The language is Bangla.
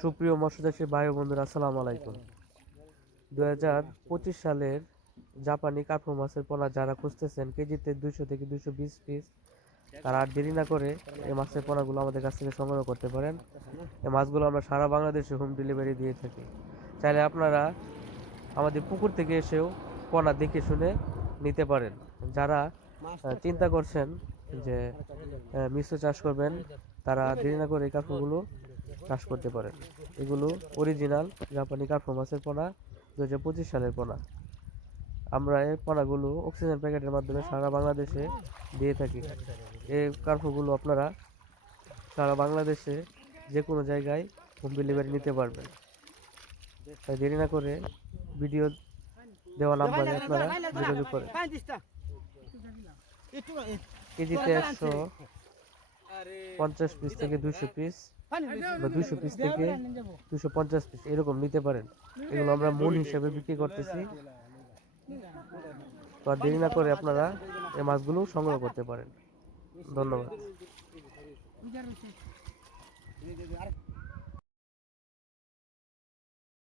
সুপ্রিয় মৎস্যচাষী ভাই ও বন্ধুরা, আসসালামু আলাইকুম। 2025 সালের জাপানি কার্পু মাছের পোনা যারা খুঁজতেছেন কেজিতে 200 থেকে 220 পিস, তারা আর দেরি না করে এই মাছের পোনাগুলো আমাদের কাছ থেকে সংগ্রহ করতে পারেন। এই মাছগুলো আমরা সারা বাংলাদেশে হোম ডেলিভারি দিয়ে থাকি। চাইলে আপনারা আমাদের পুকুর থেকে এসেও পোনা দেখে শুনে নিতে পারেন। যারা চিন্তা করছেন যে মিশ্র চাষ করবেন, তারা দেরি না করে এই কার্পুগুলো চাষ করতে পারেন। এগুলো অরিজিনাল জাপানি কার্পু মাছের পোনা, 2025 সালের পোনা। আমরা এই পোনাগুলো অক্সিজেন প্যাকেটের মাধ্যমে সারা বাংলাদেশে দিয়ে থাকি। এই কার্পুগুলো আপনারা সারা বাংলাদেশে যে কোনো জায়গায় হোম ডেলিভারি নিতে পারবেন। তাই দেরি না করে ভিডিও দেওয়া নাম্বারে আপনারা যোগাযোগ করেন। কেজিতে 150 পিস থেকে 200 পিস বা 200 পিস থেকে 250 পিস এরকম নিতে পারেন। এগুলো আমরা মন হিসেবে বিক্রি করতেছি। তো আর দেরি না করে আপনারা এই মাছগুলো সংগ্রহ করতে পারেন। ধন্যবাদ।